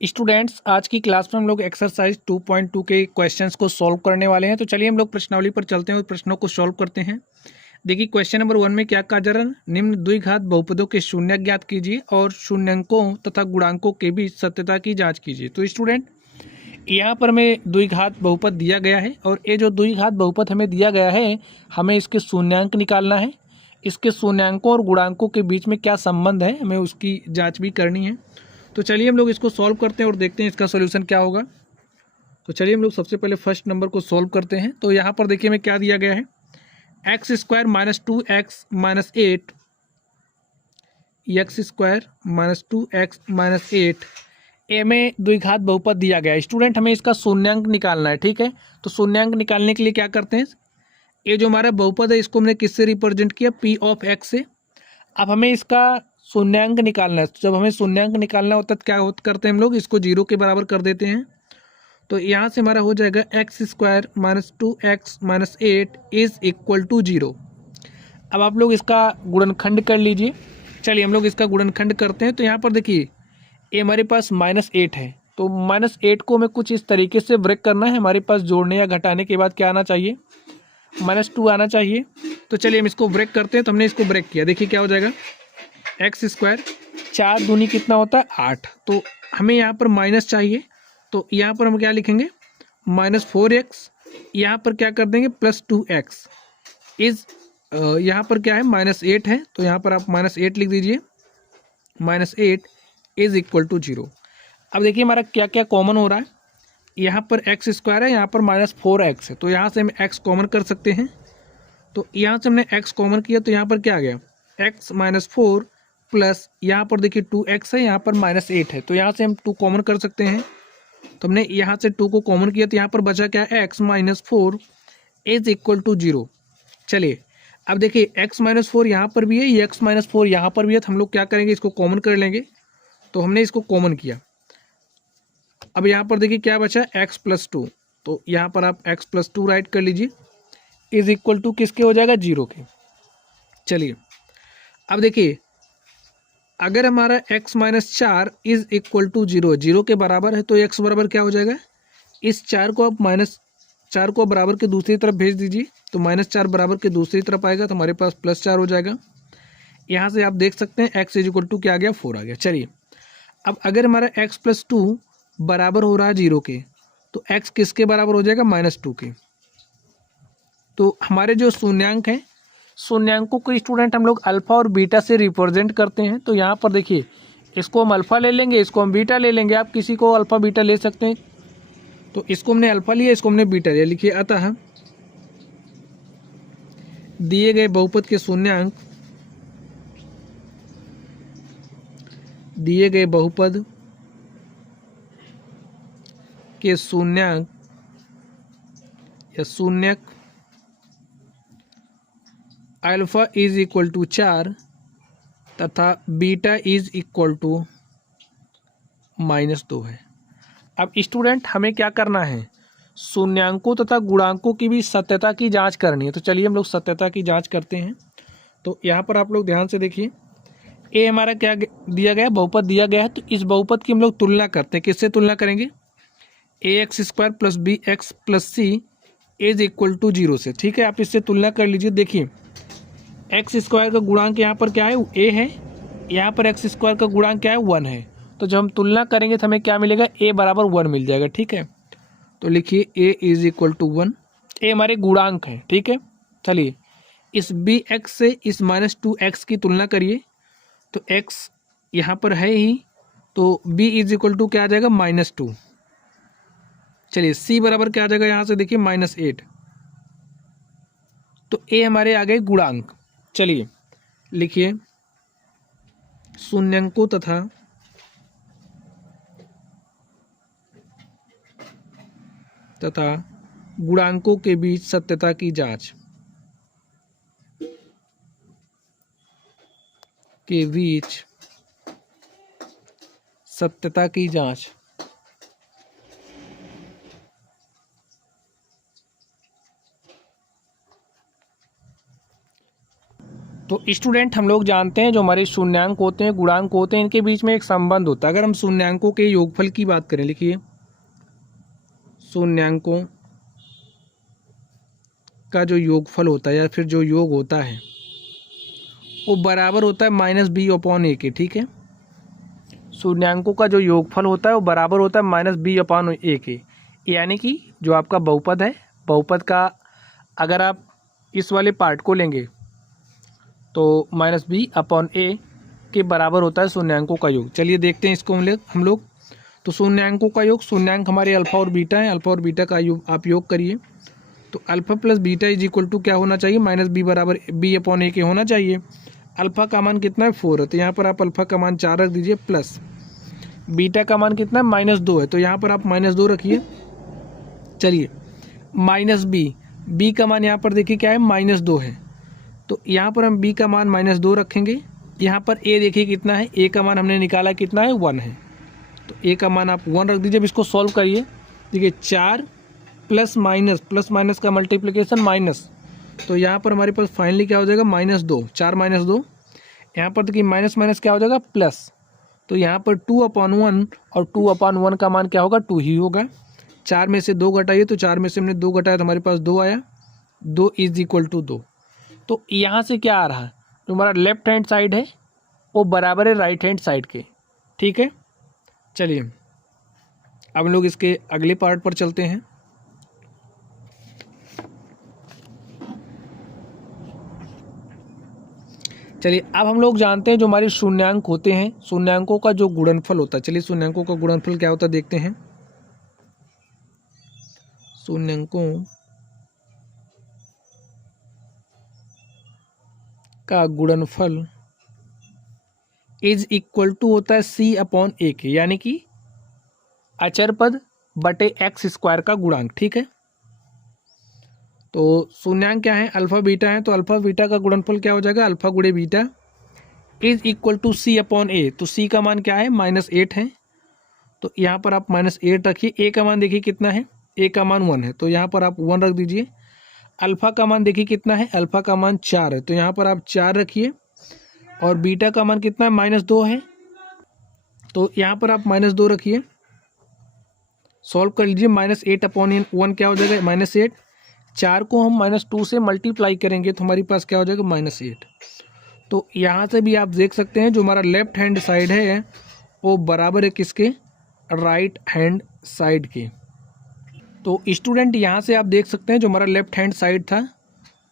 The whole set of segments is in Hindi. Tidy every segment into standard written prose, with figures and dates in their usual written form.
स्टूडेंट्स, आज की क्लास में हम लोग एक्सरसाइज 2.2 के क्वेश्चंस को सॉल्व करने वाले हैं। तो चलिए हम लोग प्रश्नावली पर चलते हैं और प्रश्नों को सॉल्व करते हैं। देखिए क्वेश्चन नंबर 1 में क्या कहा जा रहा है, निम्न द्विघात बहुपदों के शून्य ज्ञात कीजिए और शून्यंकों तथा गुणांकों के बीच सत्यता की जांच कीजिए। तो स्टूडेंट, यहाँ पर हमें द्विघात बहुपद दिया गया है और ये जो द्विघात बहुपद हमें दिया गया है, हमें इसके शून्यांक निकालना है। इसके शून्यांकों और गुणांकों के बीच में क्या संबंध है, हमें उसकी जाँच भी करनी है। तो चलिए हम लोग इसको सॉल्व करते हैं और देखते हैं इसका सॉल्यूशन क्या होगा। तो चलिए हम लोग सबसे पहले फर्स्ट नंबर को सॉल्व करते हैं। तो यहाँ पर देखिए हमें क्या दिया गया है, x square minus 2x minus 8, x square minus 2x minus 8 ए में द्विघात बहुपद दिया गया है। स्टूडेंट, हमें इसका शून्यांक निकालना है, ठीक है। तो शून्यांक निकालने के लिए क्या करते हैं, ये जो हमारा बहुपद है इसको हमने किससे रिप्रेजेंट किया, पी ऑफ एक्स से। अब हमें इसका शून्यांक निकालना है। जब हमें शून्यांक निकालना होता है तो क्या करते हैं हम लोग, इसको जीरो के बराबर कर देते हैं। तो यहाँ से हमारा हो जाएगा x square minus 2x minus 8 is equal to 0। अब आप लोग इसका गुणनखंड कर लीजिए। चलिए हम लोग इसका गुणनखंड करते हैं। तो यहाँ पर देखिए ये हमारे पास -8 है, तो -8 को हमें कुछ इस तरीके से ब्रेक करना है। हमारे पास जोड़ने या घटाने के बाद क्या आना चाहिए, -2 आना चाहिए। तो चलिए हम इसको ब्रेक करते हैं। तो हमने इसको ब्रेक किया, देखिए क्या हो जाएगा, एक्स स्क्वायर 4 दूनी कितना होता है 8। तो हमें यहाँ पर माइनस चाहिए, तो यहाँ पर हम क्या लिखेंगे, -4x, यहाँ पर क्या कर देंगे +2x इज, यहाँ पर क्या है -8 है, तो यहाँ पर आप -8 लिख दीजिए। -8 इज इक्वल टू 0। अब देखिए हमारा क्या क्या कॉमन हो रहा है, यहाँ पर एक्स स्क्वायर है, यहाँ पर -4x है, तो यहाँ से हम x कॉमन कर सकते हैं। तो यहाँ से हमने x कॉमन किया, तो यहाँ पर क्या आ गया, x -4 प्लस यहाँ पर देखिए 2x है, यहाँ पर -8 है, तो यहाँ से हम 2 कॉमन कर सकते हैं। तो हमने यहाँ से 2 को कॉमन किया, तो यहाँ पर बचा क्या है, x -4 इज इक्वल टू 0। चलिए अब देखिए x -4 यहाँ पर भी है, x -4 यहाँ पर भी है, तो हम लोग क्या करेंगे, इसको कॉमन कर लेंगे। तो हमने इसको कॉमन किया। अब यहाँ पर देखिए क्या बचा, x +2, तो यहाँ पर आप x +2 राइट कर लीजिए, इज इक्वल टू किसके हो जाएगा, 0 के। चलिए अब देखिए अगर हमारा x -4 इज इक्वल टू 0, 0 के बराबर है, तो x बराबर क्या हो जाएगा, इस 4 को आप -4 को बराबर के दूसरी तरफ भेज दीजिए, तो -4 बराबर के दूसरी तरफ आएगा, तो हमारे पास +4 हो जाएगा। यहाँ से आप देख सकते हैं x इज इक्वल टू क्या आ गया, 4 आ गया। चलिए अब अगर हमारा x +2 बराबर हो रहा है 0 के, तो x किसके बराबर हो जाएगा, -2 के। तो हमारे जो शून्यांक हैं, शून्यांकों को स्टूडेंट हम लोग अल्फा और बीटा से रिप्रेजेंट करते हैं। तो यहाँ पर देखिए इसको हम अल्फा ले लेंगे, इसको हम बीटा ले लेंगे, आप किसी को अल्फा बीटा ले सकते हैं। तो इसको हमने अल्फा लिया, इसको हमने बीटा लिया। लिखिए अतः दिए गए बहुपद के शून्यांक, दिए गए बहुपद के शून्यांक या शून्यक अल्फा इज इक्वल टू 4 तथा बीटा इज इक्वल टू -2 है। अब स्टूडेंट हमें क्या करना है, शून्यांकों तथा गुणांकों की भी सत्यता की जांच करनी है। तो चलिए हम लोग सत्यता की जांच करते हैं। तो यहाँ पर आप लोग ध्यान से देखिए, ए हमारा क्या दिया गया, बहुपद दिया गया है। तो इस बहुपद की हम लोग तुलना करते हैं, किससे तुलना करेंगे, ax² + bx + c is equal to 0 से। ठीक है, आप इससे तुलना कर लीजिए। देखिए x² का गुणांक यहाँ पर क्या है, a है, यहाँ पर x² का गुणांक क्या है, 1 है। तो जब हम तुलना करेंगे तो हमें क्या मिलेगा, a बराबर 1 मिल जाएगा। ठीक है, तो लिखिए a is equal to 1, a हमारे गुणांक है। ठीक है, चलिए इस bx से इस -2x की तुलना करिए, तो x यहाँ पर है ही, तो b इज इक्वल टू क्या आ जाएगा, -2। चलिए c बराबर क्या आ जाएगा, यहाँ से देखिए -8, तो a हमारे आ गए गुणांक। चलिए लिखिए शून्यंकों तथा गुणांकों के बीच सत्यता की जांच, के बीच सत्यता की जांच तो स्टूडेंट हम लोग जानते हैं जो हमारे शून्यांक होते हैं, गुणांक होते हैं, इनके बीच में एक संबंध होता है। अगर हम शून्यांकों के योगफल की बात करें, लिखिए शून्यांकों का जो योगफल होता है या फिर जो योग होता है वो बराबर होता है -b/a के। ठीक है, शून्यांकों का जो योगफल होता है वो बराबर होता है -b/a के। यानी कि जो आपका बहुपद है, बहुपद का अगर आप इस वाले पार्ट को लेंगे तो -b/a के बराबर होता है शून्यांकों का योग। चलिए देखते हैं इसको हम लोग। तो शून्यांकों का योग, शून्यांक हमारे अल्फा और बीटा है, अल्फा और बीटा का योग आप योग करिए। तो alpha plus beta is equal to क्या होना चाहिए, -b बराबर b/a के होना चाहिए। अल्फा का मान कितना है 4 है, तो यहाँ पर आप अल्फा का मान 4 रख दीजिए, प्लस बीटा का मान कितना है -2 है, तो यहाँ पर आप -2 रखिए। चलिए -b का मान यहाँ पर देखिए क्या है -2 है, तो यहाँ पर हम b का मान -2 रखेंगे। यहाँ पर a देखिए कितना है, a का मान हमने निकाला कितना है 1 है, तो a का मान आप 1 रख दीजिए। अब इसको सॉल्व करिए, देखिए 4 प्लस माइनस का मल्टीप्लिकेशन माइनस, तो यहाँ पर हमारे पास फाइनली क्या हो जाएगा -2, 4 -2। यहाँ पर देखिए माइनस क्या हो जाएगा प्लस, तो यहाँ पर 2/1 और 2/1 का मान क्या होगा 2 ही होगा। 4 में से 2 घटाइए, तो 4 में से हमने 2 घटाया तो हमारे पास 2 आया, 2 इज इक्वल टू 2। तो यहाँ से क्या आ रहा है, जो हमारा लेफ्ट हैंड साइड है वो बराबर है राइट हैंड साइड के। ठीक है, चलिए अब हम लोग इसके अगले पार्ट पर चलते हैं। चलिए अब हम लोग जानते हैं जो हमारे शून्यांक होते हैं, शून्यांकों का जो गुणनफल होता है। चलिए शून्यांकों का गुणनफल क्या होता है देखते हैं। शून्यांकों का गुणनफल इज इक्वल टू होता है c/a के, यानी कि अचर पद बटे x² का गुणांक। ठीक है, तो शून्यांक क्या है, अल्फा बीटा है, तो अल्फा बीटा का गुणनफल क्या हो जाएगा, अल्फा गुणे beta is equal to c/a। तो c का मान क्या है -8 है, तो यहाँ पर आप -8 रखिए। a का मान देखिए कितना है, a का मान 1 है, तो यहाँ पर आप 1 रख दीजिए। अल्फा का मान देखिए कितना है, अल्फा का मान 4 है, तो यहाँ पर आप 4 रखिए। और बीटा का मान कितना है -2 है, तो यहाँ पर आप -2 रखिए। सॉल्व कर लीजिए, -8/1 क्या हो जाएगा -8। 4 को हम -2 से मल्टीप्लाई करेंगे तो हमारे पास क्या हो जाएगा -8। तो यहाँ से भी आप देख सकते हैं जो हमारा लेफ्ट हैंड साइड है वो बराबर है किसके, राइट हैंड साइड के। तो स्टूडेंट यहाँ से आप देख सकते हैं जो हमारा लेफ्ट हैंड साइड था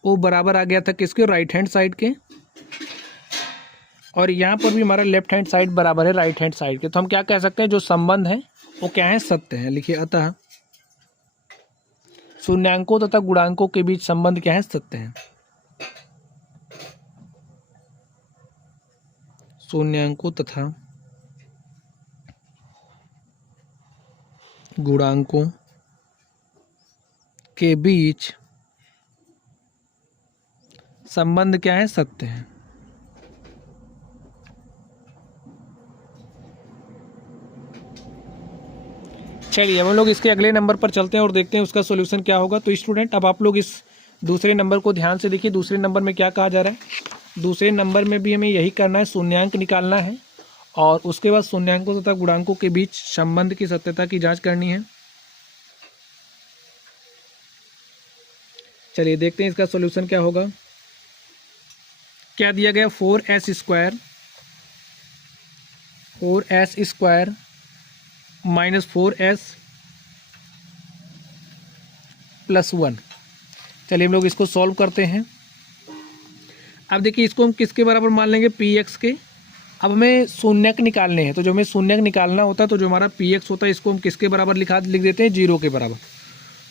वो बराबर आ गया था किसके, राइट हैंड साइड के। और यहाँ पर भी हमारा लेफ्ट हैंड साइड बराबर है राइट हैंड साइड के। तो हम क्या कह सकते हैं, जो संबंध है वो क्या है, सत्य है। लिखिए अतः शून्यांकों तथा गुणांकों के बीच संबंध क्या है, सत्य है। शून्यांकों तथा गुणांकों के बीच संबंध क्या है, सत्य है। चलिए हम लोग इसके अगले नंबर पर चलते हैं और देखते हैं उसका सॉल्यूशन क्या होगा। तो स्टूडेंट अब आप लोग इस दूसरे नंबर को ध्यान से देखिए। दूसरे नंबर में क्या कहा जा रहा है, दूसरे नंबर में भी हमें यही करना है, शून्यांक निकालना है और उसके बाद शून्यांकों तथा गुणांकों के बीच संबंध की सत्यता की जांच करनी है। चलिए देखते हैं इसका सॉल्यूशन क्या होगा। क्या दिया गया, 4s² -4s + 1। चलिए हम लोग इसको सॉल्व करते हैं। अब देखिए इसको हम किसके बराबर मान लेंगे, px के। अब हमें शून्यक निकालने हैं, तो जो हमें शून्यक निकालना होता है तो जो हमारा px होता है इसको हम किसके बराबर लिख देते हैं, 0 के बराबर।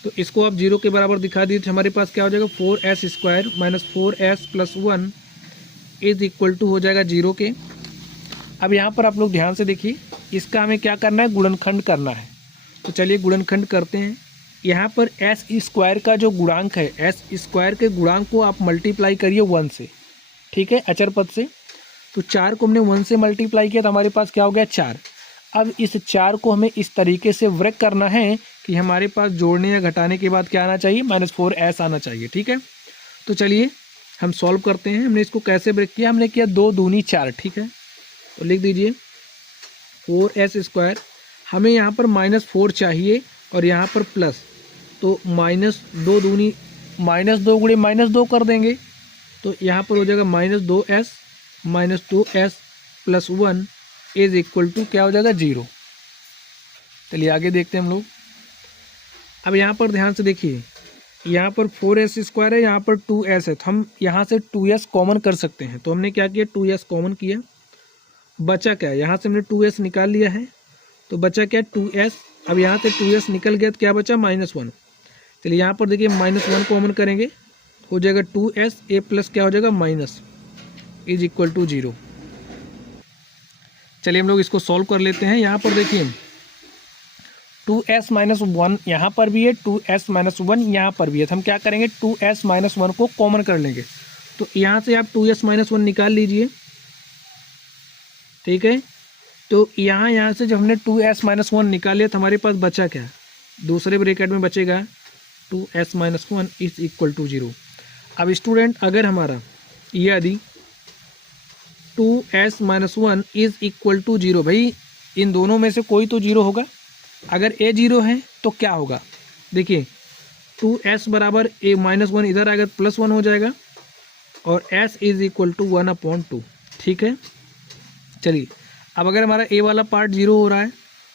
तो इसको आप 0 के बराबर दिखा दिए तो हमारे पास क्या हो जाएगा, 4s² -4s + 1 is equal to हो जाएगा 0 के। अब यहाँ पर आप लोग ध्यान से देखिए, इसका हमें क्या करना है, गुणनखंड करना है। तो चलिए गुणनखंड करते हैं। यहाँ पर s² का जो गुणांक है, s² के गुणांक को आप मल्टीप्लाई करिए 1 से, ठीक है, अचर पद से। तो 4 को हमने 1 से मल्टीप्लाई किया तो हमारे पास क्या हो गया, 4। अब इस 4 को हमें इस तरीके से वर्क करना है कि हमारे पास जोड़ने या घटाने के बाद क्या आना चाहिए, -4s आना चाहिए, ठीक है। तो चलिए हम सॉल्व करते हैं। हमने इसको कैसे ब्रेक किया, हमने किया 2 दूनी 4, ठीक है। तो लिख दीजिए 4s², हमें यहाँ पर -4 चाहिए और यहाँ पर प्लस, तो -2 दूनी -2 गुणे -2 कर देंगे, तो यहाँ पर हो जाएगा -2s + 1 = क्या हो जाएगा 0। चलिए आगे देखते हैं हम लोग। अब यहाँ पर ध्यान से देखिए, यहाँ पर 4s² है, यहाँ पर 2s है, तो हम यहाँ से 2s कॉमन कर सकते हैं। तो हमने क्या किया, 2s कॉमन किया, बचा क्या, यहाँ से हमने 2s निकाल लिया है, तो बचा क्या 2s। अब यहाँ से 2s निकल गया तो क्या बचा -1। चलिए यहाँ पर देखिए -1 कॉमन करेंगे, हो जाएगा 2s a प्लस क्या हो जाएगा -= 0। चलिए हम लोग इसको सॉल्व कर लेते हैं। यहाँ पर देखिए 2s - 1 यहाँ पर भी है, 2s - 1 यहाँ पर भी है, तो हम क्या करेंगे 2s - 1 को कॉमन कर लेंगे। तो यहाँ से आप 2s - 1 निकाल लीजिए, ठीक है। तो यहाँ से जब हमने 2s - 1 निकाल लिया तो हमारे पास बचा क्या, दूसरे ब्रैकेट में बचेगा 2s - 1 = 0। अब स्टूडेंट अगर हमारा यदि 2s - 1 = 0, भाई इन दोनों में से कोई तो 0 होगा। अगर a 0 है तो क्या होगा, देखिए 2s बराबर a -1 इधर आएगा तो +1 हो जाएगा और s = 1/2, ठीक है। चलिए अब अगर हमारा a वाला पार्ट 0 हो रहा है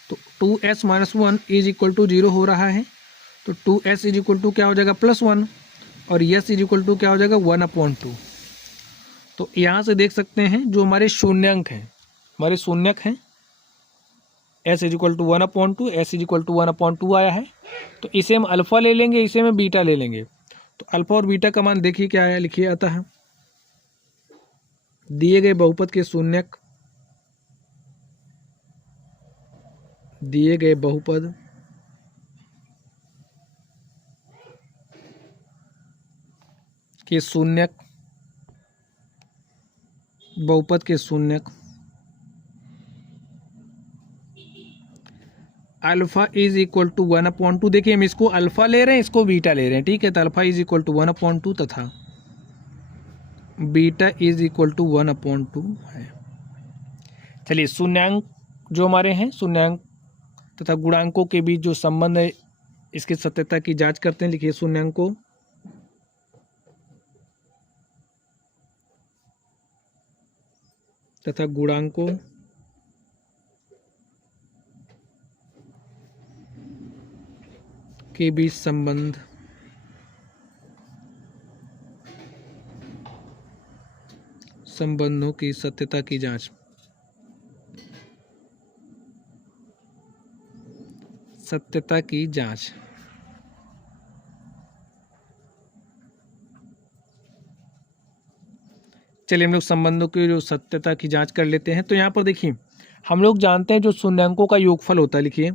तो 2s - 1 = 0 हो रहा है, तो 2s = क्या हो जाएगा +1 और s = क्या हो जाएगा 1/2। तो यहाँ से देख सकते हैं जो हमारे शून्यंक हैं, हमारे शून्यक हैं, s = 1/2, s = 1/2 आया है। तो इसे हम अल्फ़ा ले लेंगे, इसे हम बीटा ले लेंगे। तो अल्फ़ा और बीटा का मान देखिए क्या है, लिखिए अतः दिए गए बहुपद के शून्यक, दिए गए बहुपद के शून्यक, बहुपद के शून्यक अल्फ़ा = 1/2। देखिए हम इसको अल्फ़ा ले रहे हैं, इसको बीटा ले रहे हैं, ठीक है। तो अल्फ़ा = 1/2 तथा बीटा = 1/2 है। चलिए शून्यांक जो हमारे हैं, शून्यांक तथा गुणांकों के बीच जो संबंध है इसकी सत्यता की जांच करते हैं। लिखिए शून्यांकों तथा गुणांकों के बीच संबंध संबंधों की सत्यता की जांच, सत्यता की जांच। चलिए हम लोग संबंधों की जो सत्यता की जांच कर लेते हैं। तो यहाँ पर देखिए हम लोग जानते हैं जो शून्यांकों का योगफल होता है, लिखिए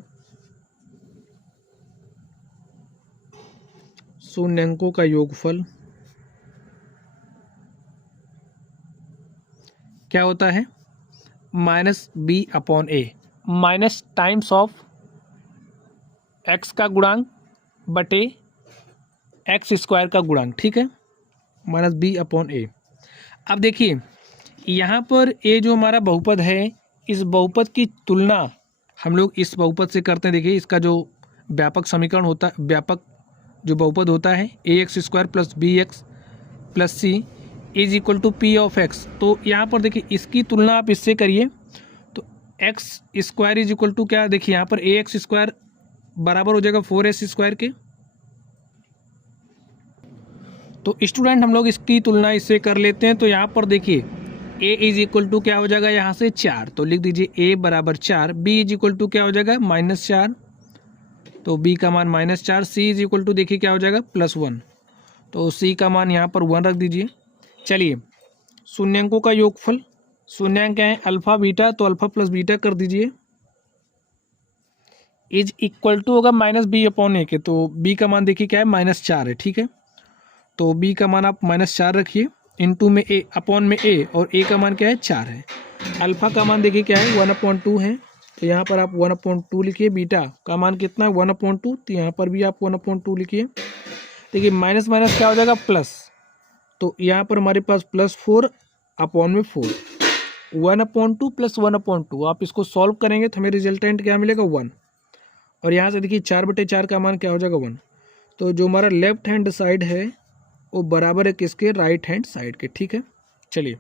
शून्यांकों का योगफल क्या होता है, -b/a, minus times of x का गुणांक बटे x² का गुणांक, ठीक है, -b/a। अब देखिए यहाँ पर a जो हमारा बहुपद है, इस बहुपद की तुलना हम लोग इस बहुपद से करते हैं। देखिए इसका जो व्यापक समीकरण होता है, व्यापक जो बहुपद होता है ax² + bx + c = p(x). तो यहाँ पर देखिए इसकी तुलना आप इससे करिए, तो x² = क्या, देखिए यहाँ पर ax² बराबर हो जाएगा 4s² के। तो स्टूडेंट हम लोग इसकी तुलना इससे कर लेते हैं। तो यहाँ पर देखिए a = क्या हो जाएगा, यहाँ से 4, तो लिख दीजिए a = 4, b = क्या हो जाएगा -4, तो b का मान -4, c = देखिए क्या हो जाएगा +1, तो c का मान यहाँ पर 1 रख दीजिए। चलिए शून्यांकों का योगफल, शून्यांक क्या है अल्फ़ा बीटा, तो अल्फ़ा + बीटा कर दीजिए, = होगा -b/a के। तो b का मान देखिए क्या है -4 है, ठीक है। तो b का मान आप -4 रखिए, इंटू में a, अपॉन में a, और a का मान क्या है 4 है। अल्फ़ा का मान देखिए क्या है 1/2 है, तो यहाँ पर आप 1/2 लिखिए। बीटा का मान कितना है 1/2, तो यहाँ पर भी आप 1/2 लिखिए। देखिए माइनस माइनस क्या हो जाएगा प्लस, तो यहाँ पर हमारे पास +4 अपॉन में 4, 1/2 + 1/2। आप इसको सॉल्व करेंगे तो हमें रिजल्टेंट क्या मिलेगा 1। और यहाँ से देखिए 4/4 का मान क्या हो जाएगा 1। तो जो हमारा लेफ्ट हैंड साइड है वो बराबर है किसके, राइट हैंड साइड के। ठीक है, चलिए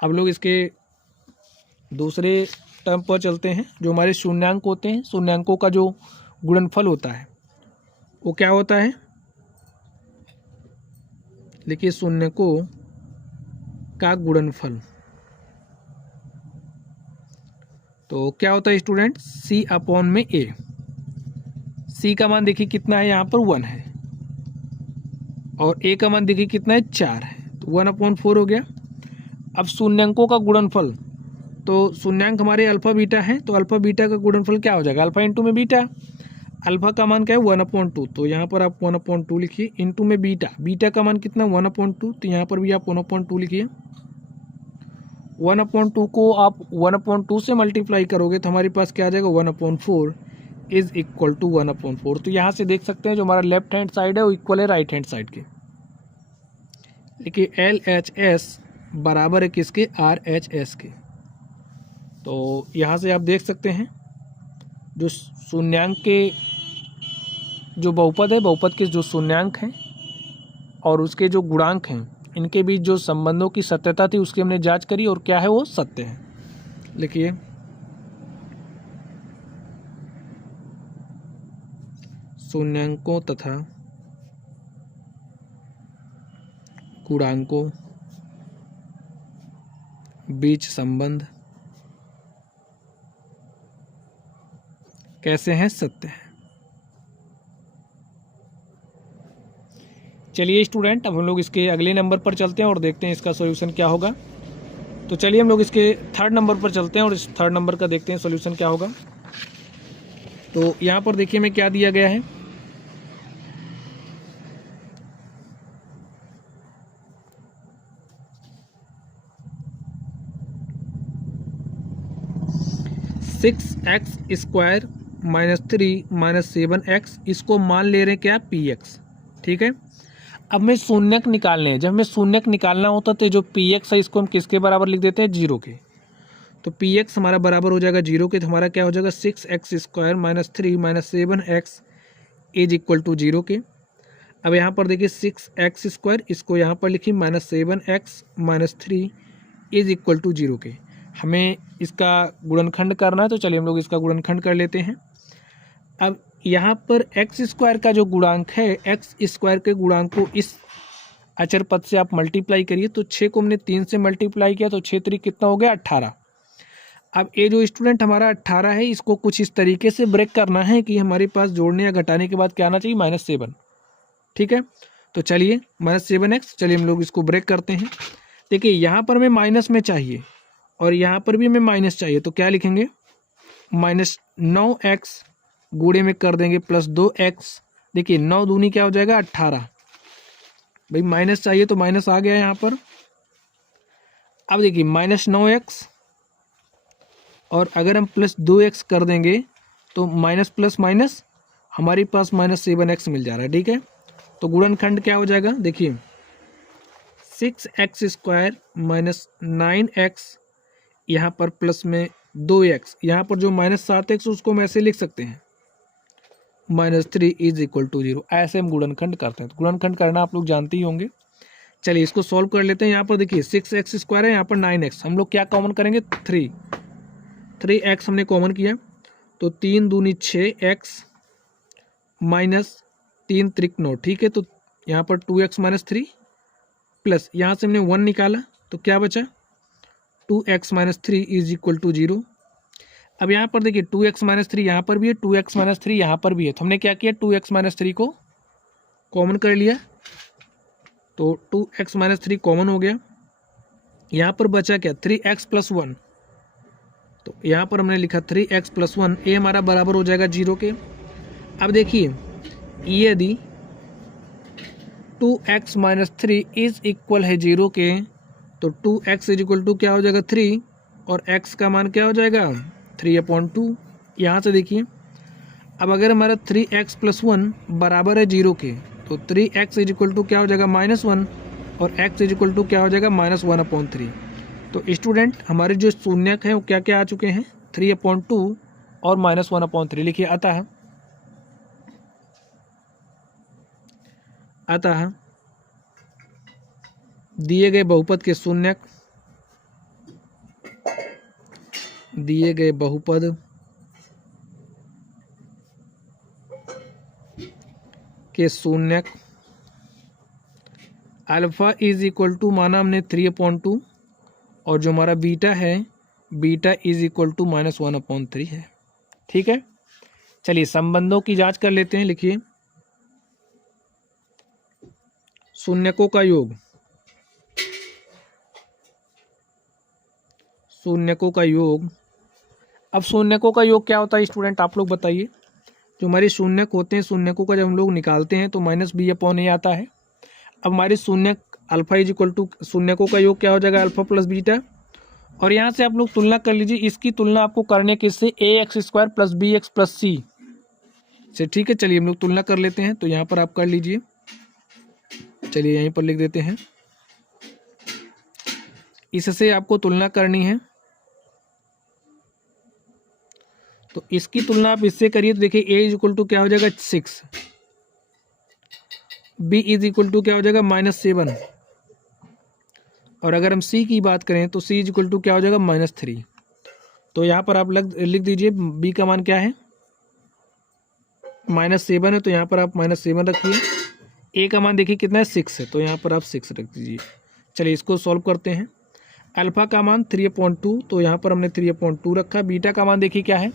अब लोग इसके दूसरे टर्म पर चलते हैं। जो हमारे शून्यांक होते हैं, शून्यांकों का जो गुणनफल होता है वो क्या होता है, देखिए शून्यकों का गुणनफल तो क्या होता है स्टूडेंट, C अपॉन में A। C का मान देखिए कितना है, यहाँ पर 1 है, और A का मान देखिए कितना है, 4 है, तो 1/4 हो गया। अब शून्यंकों का गुणनफल, तो शून्यांक हमारे अल्फा बीटा है, तो अल्फा बीटा का गुणनफल क्या हो जाएगा, अल्फा इंटू में बीटा। अल्फा का मान क्या है 1/2, तो यहाँ पर आप 1/2 लिखिए, इंटू में बीटा, बीटा का मान कितना 1/2, तो यहाँ पर भी आप 1/2 लिखिए। 1/2 को आप 1/2 से मल्टीप्लाई करोगे तो हमारे पास क्या आ जाएगा 1/4 इज इक्वल टू 1/4। तो यहाँ से देख सकते हैं जो हमारा लेफ्ट हैंड साइड है वो इक्वल है राइट हैंड साइड के। देखिए LHS बराबर है किसके, RHS के। तो यहाँ से आप देख सकते हैं जो शून्यांक के जो बहुपद है, बहुपद के जो शून्यांक हैं और उसके जो गुणांक हैं, इनके बीच जो संबंधों की सत्यता थी उसकी हमने जांच करी और क्या है वो सत्य है। लिखिए शून्यांकों तथा गुणांकों बीच संबंध कैसे हैं, सत्य है। चलिए स्टूडेंट अब हम लोग इसके अगले नंबर पर चलते हैं और देखते हैं इसका सॉल्यूशन क्या होगा। तो चलिए हम लोग इसके थर्ड नंबर पर चलते हैं और इस थर्ड नंबर का देखते हैं सॉल्यूशन क्या होगा। तो यहाँ पर देखिए हमें क्या दिया गया है, (6x² - 3 - 7x), इसको मान ले रहे हैं क्या, px। ठीक है, अब हमें शून्यक निकालने हैं। जब हमें शून्यक निकालना होता तो जो px है इसको हम किसके बराबर लिख देते हैं, 0 के। तो px हमारा बराबर हो जाएगा 0 के, तो हमारा क्या हो जाएगा 6x² - 3 - 7x is equal to 0 के। अब यहाँ पर देखिए 6x², इसको यहाँ पर लिखिए -7x - 3 इज इक्वल टू 0 के। हमें इसका गुणनखंड करना है, तो चलिए हम लोग इसका गुणनखंड कर लेते हैं। अब यहाँ पर x² का जो गुणांक है, x² के गुणांक को इस अचर पद से आप मल्टीप्लाई करिए। तो 6 को हमने 3 से मल्टीप्लाई किया तो 6 3 कितना हो गया 18। अब ये जो स्टूडेंट हमारा 18 है, इसको कुछ इस तरीके से ब्रेक करना है कि हमारे पास जोड़ने या घटाने के बाद क्या आना चाहिए, -7। ठीक है, तो चलिए -7x, चलिए हम लोग इसको ब्रेक करते हैं। देखिए यहाँ पर हमें माइनस में चाहिए और यहाँ पर भी हमें माइनस चाहिए, तो क्या लिखेंगे -9x गुणे में कर देंगे +2x। देखिए 9 दूनी क्या हो जाएगा 18, भाई माइनस चाहिए तो माइनस आ गया यहाँ पर। अब देखिए -9x और अगर हम +2x कर देंगे तो माइनस प्लस माइनस हमारे पास -7x मिल जा रहा है। ठीक है, तो गुणनखंड क्या हो जाएगा, देखिए 6x² - 9x, यहाँ पर प्लस में 2x, यहाँ पर जो -7x उसको हम ऐसे लिख सकते हैं -3 इज इक्वल टू 0। ऐसे हम गुणनखंड करते हैं। तो गुणनखंड करना आप लोग जानते ही होंगे। चलिए इसको सॉल्व कर लेते हैं। यहाँ पर देखिए 6x² है, यहाँ पर 9x, हम लोग क्या कॉमन करेंगे 3x हमने कॉमन किया, तो 3 दूनी 6x माइनस 3 त्रिक 9। ठीक है, तो यहाँ पर 2x - 3 प्लस यहाँ से हमने 1 निकाला तो क्या बचा 2x - 3 इज इक्वल टू 0। अब यहाँ पर देखिए 2x - 3 यहाँ पर भी है, 2x - 3 यहाँ पर भी है, तो हमने क्या किया 2x - 3 को कॉमन कर लिया, तो 2x - 3 कॉमन हो गया। यहाँ पर बचा क्या 3x + 1, तो यहाँ पर हमने लिखा 3x + 1, ये हमारा बराबर हो जाएगा 0 के। अब देखिए यदि 2x - 3 इज इक्वल है 0 के, तो 2x इज इक्वल टू क्या हो जाएगा 3 और x का मान क्या हो जाएगा 3/2। यहाँ से देखिए अब अगर हमारा 3x + 1 बराबर है 0 के, तो 3x इज इक्वल टू क्या हो जाएगा -1 और x इज इक्वल टू क्या हो जाएगा -1/3। तो स्टूडेंट हमारे जो शून्यक हैं वो क्या क्या आ चुके हैं 3/2 और -1/3। लिखिए अतः दिए गए बहुपद के शून्यक अल्फा इज इक्वल टू माना हमने 3/2 और जो हमारा बीटा है बीटा इज इक्वल टू -1/3 है। ठीक है, चलिए संबंधों की जांच कर लेते हैं। लिखिए शून्यकों का योग, अब शून्यकों का योग क्या होता है स्टूडेंट, आप लोग बताइए। जो हमारे शून्यक होते हैं, शून्यकों का जब हम लोग निकालते हैं तो -b/a आता है। अब हमारे शून्यक अल्फा इज इक्वल टू शून्यकों का योग क्या हो जाएगा अल्फा प्लस बीटा। और यहाँ से आप लोग तुलना कर लीजिए, इसकी तुलना आपको करने किससे ax² + bx + c से। ठीक है, चलिए हम लोग तुलना कर लेते हैं। तो यहाँ पर आप कर लीजिए, चलिए यहीं पर लिख देते हैं, इससे आपको तुलना करनी है। तो इसकी तुलना आप इससे करिए तो देखिए a इज इक्वल टू क्या हो जाएगा 6, b इज इक्वल टू क्या हो जाएगा -7, और अगर हम c की बात करें तो c इज इक्वल टू क्या हो जाएगा -3। तो यहाँ पर आप लिख दीजिए b का मान क्या है -7 है, तो यहाँ पर आप -7 रखिए। a का मान देखिए कितना है 6 है, तो यहाँ पर आप 6 रख दीजिए। चलिए इसको सॉल्व करते हैं। अल्फा का मान 3/2, तो यहाँ पर हमने 3/2 रखा। बीटा का मान देखिए क्या है,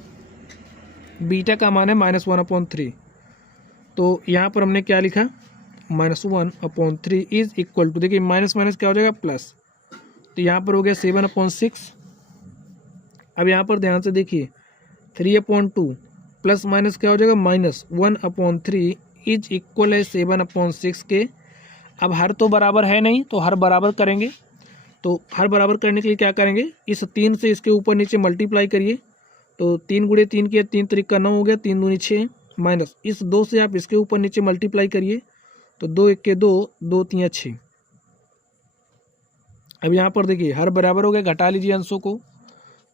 बीटा का मान है -1/3, तो यहाँ पर हमने क्या लिखा -1/3 इज इक्वल टू, देखिए माइनस माइनस क्या हो जाएगा प्लस, तो यहाँ पर हो गया 7/6। अब यहाँ पर ध्यान से देखिए 3/2 प्लस माइनस क्या हो जाएगा -1/3 इज इक्वल है 7/6 के। अब हर तो बराबर है नहीं, तो हर बराबर करेंगे। तो हर बराबर करने के लिए क्या करेंगे, इस 3 से इसके ऊपर नीचे मल्टीप्लाई करिए। तो 3 × 3 किया 3 × 9 हो गया, 3 दूनी 6, माइनस इस 2 से आप इसके ऊपर नीचे मल्टीप्लाई करिए। तो 2 × 1 = 2, 2 × 3 = 6। अब यहाँ पर देखिए हर बराबर हो गया, घटा लीजिए अंशों को।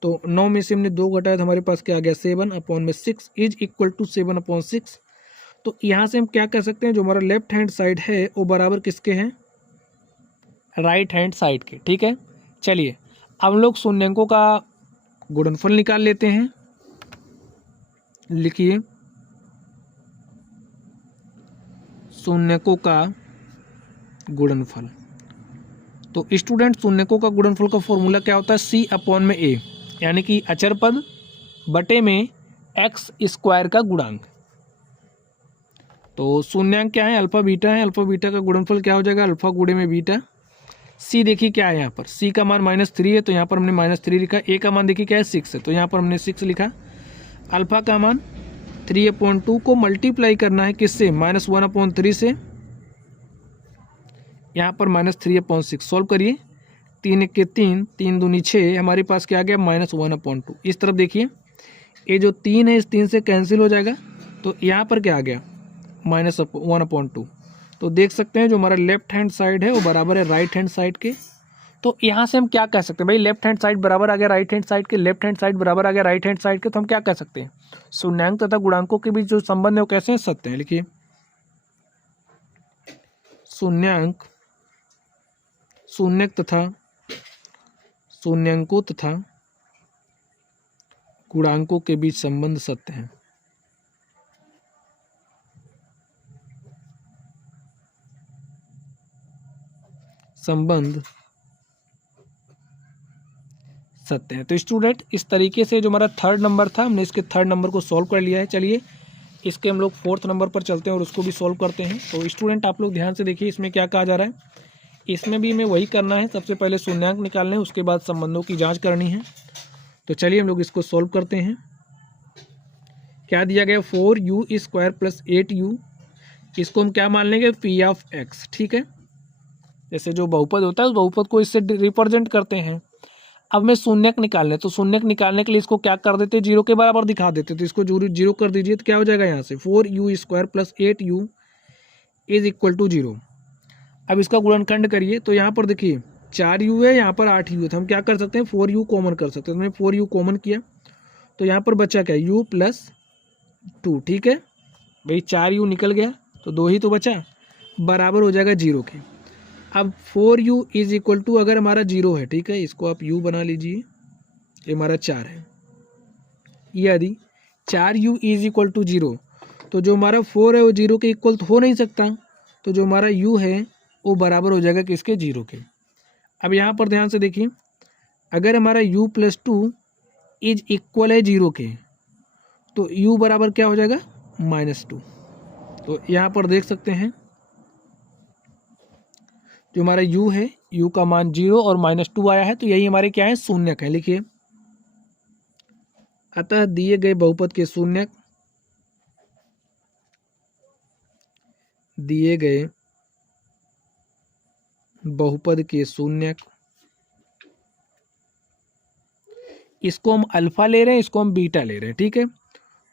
तो 9 में से हमने 2 घटाया तो हमारे पास क्या आ गया 7/6 इज इक्वल टू 7/6। तो यहाँ से हम क्या कर सकते हैं, जो हमारा लेफ्ट हैंड साइड है वो बराबर किसके हैं, राइट हैंड साइड के। ठीक है, चलिए अब हम लोग शून्यकों का गुणनफल निकाल लेते हैं। लिखिए शून्यकों का गुणनफल। तो स्टूडेंट शून्यकों का गुणनफल का फॉर्मूला क्या होता है C/A, यानी कि अचर पद बटे में x² का गुणांक। तो शून्यांक क्या है अल्फा बीटा है, अल्फा बीटा का गुणनफल क्या हो जाएगा अल्फा गुणे में बीटा। C देखिए क्या है, यहाँ पर C का मान -3 है, तो यहाँ पर हमने -3 लिखा। A का मान देखिए क्या है 6 है, तो यहाँ पर हमने 6 लिखा। अल्फा का मान 3/2 को मल्टीप्लाई करना है किससे -1/3 से, यहाँ पर -3/6 सॉल्व करिए। 3 × 1 = 3, 3 दूनी 6, हमारे पास क्या आ गया -1/2। इस तरफ देखिए ये जो 3 है इस 3 से कैंसिल हो जाएगा, तो यहाँ पर क्या आ गया -1/2। तो देख सकते हैं जो हमारा लेफ्ट हैंड साइड है वो बराबर है राइट हैंड साइड के। तो यहाँ से हम क्या कह सकते हैं भाई, लेफ्ट हैंड साइड बराबर आ गया राइट हैंड साइड के, लेफ्ट हैंड साइड बराबर आ गया राइट हैंड साइड के, तो हम क्या कह सकते हैं शून्यांक तथा गुणांकों के बीच जो संबंध है वो कैसे हैं, सत्य है। लिखिए शून्यक तथा शून्यांकों तथा गुणांकों के बीच संबंध सत्य है। संबंध सत्य है। तो स्टूडेंट इस तरीके से जो हमारा 3rd नंबर था हमने इसके 3rd नंबर को सॉल्व कर लिया है। चलिए इसके हम लोग 4th नंबर पर चलते हैं और उसको भी सॉल्व करते हैं। तो स्टूडेंट आप लोग ध्यान से देखिए इसमें क्या कहा जा रहा है, इसमें भी हमें वही करना है, सबसे पहले शून्यांक निकालने हैं, उसके बाद संबंधों की जांच करनी है। तो चलिए हम लोग इसको सॉल्व करते हैं। क्या दिया गया 4u² + 8u, इसको हम क्या मान लेंगे p(x). ठीक है, जैसे जो बहुपद होता है उस बहुपद को इससे रिप्रेजेंट करते हैं। अब मैं शून्यक निकालने, तो शून्यक निकालने के लिए इसको क्या कर देते, 0 के बराबर दिखा देते। तो इसको 0 कर दीजिए, तो क्या हो जाएगा यहाँ से 4u² + 8u is equal to 0। अब इसका गुणनखंड करिए तो यहाँ पर देखिए 4u है, यहाँ पर 8u है, तो हम क्या कर सकते हैं 4u कॉमन कर सकते हैं। तो मैंने 4u कॉमन किया तो यहाँ पर बचा क्या u + 2, ठीक है भाई 4u निकल गया तो 2 ही तो बचा, बराबर हो जाएगा 0 के। अब 4u = अगर हमारा 0 है, ठीक है, इसको आप u बना लीजिए, ये हमारा 4 है, यदि 4u = 0 तो जो हमारा 4 है वो 0 के इक्वल तो हो नहीं सकता, तो जो हमारा u है वो बराबर हो जाएगा किसके 0 के। अब यहाँ पर ध्यान से देखिए, अगर हमारा u + 2 = है 0 के तो u बराबर क्या हो जाएगा -2। तो यहाँ पर देख सकते हैं जो हमारा u है, u का मान 0 और -2 आया है, तो यही हमारे क्या है शून्यक है। लिखिए, अतः दिए गए बहुपद के शून्यक, दिए गए बहुपद के शून्यक, इसको हम अल्फा ले रहे हैं, इसको हम बीटा ले रहे हैं, ठीक है।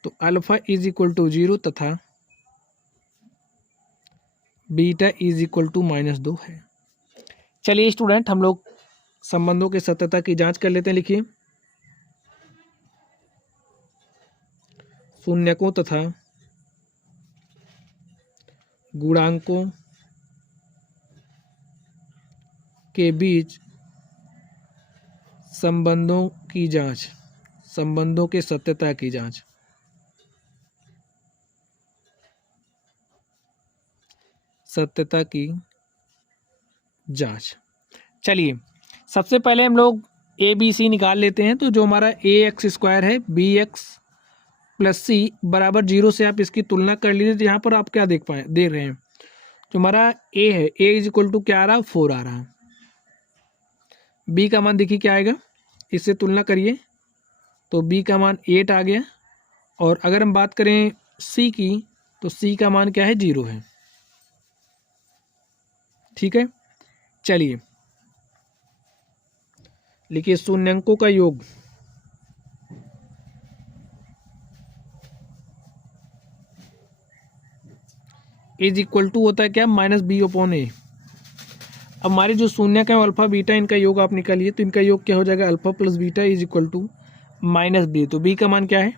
तो अल्फा = 0 तथा बीटा = -2 है। चलिए स्टूडेंट, हम लोग संबंधों के सत्यता की जांच कर लेते हैं। लिखिए, शून्यकों तथा गुणांकों के बीच संबंधों की जांच, संबंधों के सत्यता की जांच। सत्यता की जांच। चलिए सबसे पहले हम लोग ABC निकाल लेते हैं। तो जो हमारा ax² है bx + c = 0 से आप इसकी तुलना कर लीजिए। तो यहाँ पर आप क्या देख रहे हैं, जो हमारा a है, a = क्या आ रहा है 4 आ रहा है। b का मान देखिए क्या आएगा, इससे तुलना करिए तो b का मान 8 आ गया। और अगर हम बात करें c की तो c का मान क्या है 0 है, ठीक है। चलिए लिखिए, शून्यंकों का योग = होता है क्या -b/a। अब हमारे जो शून्यक है अल्फा बीटा, इनका योग आप निकालिए तो इनका योग क्या हो जाएगा, अल्फा + बीटा = -b। तो b का मान क्या है,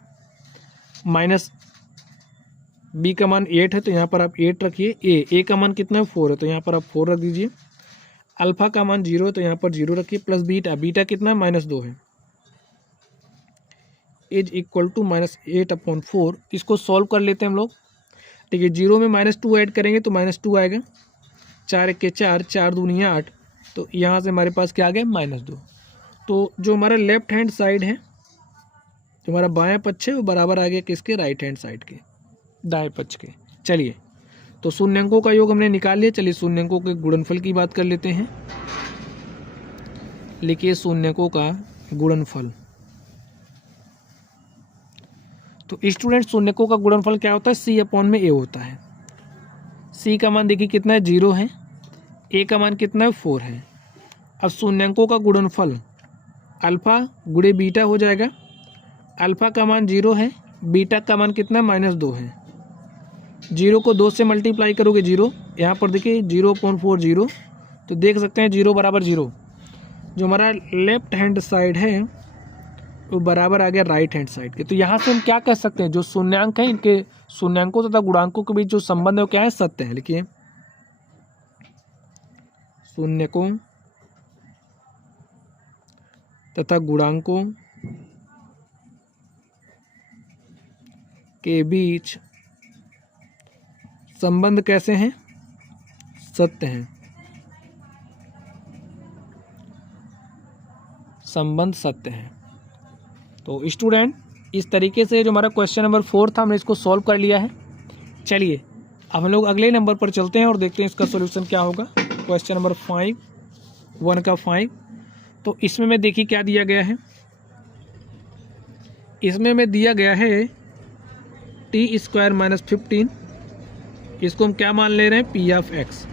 b का मान 8 है, तो यहाँ पर आप 8 रखिए। a का मान कितना है 4 है, तो यहाँ पर आप 4 रख दीजिए। अल्फा का मान 0 है, तो यहाँ पर 0 रखिए, प्लस बीटा कितना है -2 है, = -8/4। इसको सॉल्व कर लेते हैं हम लोग, ठीक है। 0 में -2 ऐड करेंगे तो -2 आएगा, 4 × 4 4 दूनी 8, तो यहाँ से हमारे पास क्या आ गया -2। तो जो हमारा लेफ्ट हैंड साइड है, जो हमारा बायां पक्ष है, वो बराबर आ गया किसके, राइट हैंड साइड के, दाएं पक्ष के। चलिए, तो शून्यंकों का योग हमने निकाल लिया। चलिए शून्यंकों के गुणनफल की बात कर लेते हैं। लिखिए, शून्यकों का गुणनफल। तो स्टूडेंट, शून्यकों का गुणनफल क्या होता है, c/a होता है। c का मान देखिए कितना है 0 है, a का मान कितना है 4 है। अब शून्यंकों का गुणनफल अल्फा × बीटा हो जाएगा। अल्फा का मान 0 है, बीटा का मान कितना -2 है। 0 को 2 से मल्टीप्लाई करोगे 0, यहाँ पर देखिए 0/4 0, तो देख सकते हैं 0 = 0। जो हमारा लेफ्ट हैंड साइड है वो बराबर आ गया राइट हैंड साइड के। तो यहाँ से हम क्या कह सकते हैं, जो शून्यांक हैं इनके शून्यांकों तथा गुणांकों के बीच जो संबंध है वो क्या है, सत्य है। लिखिए, शून्यकों तथा गुणांकों के बीच संबंध कैसे हैं, सत्य हैं, संबंध सत्य हैं। तो स्टूडेंट, इस तरीके से जो हमारा क्वेश्चन नंबर 4 था, हमने इसको सॉल्व कर लिया है। चलिए अब हम लोग अगले नंबर पर चलते हैं और देखते हैं इसका सॉल्यूशन क्या होगा। क्वेश्चन नंबर 5, 1 का 5। तो इसमें में देखिए क्या दिया गया है, इसमें में दिया गया है t² - 15, इसको हम क्या मान ले रहे हैं, p(x).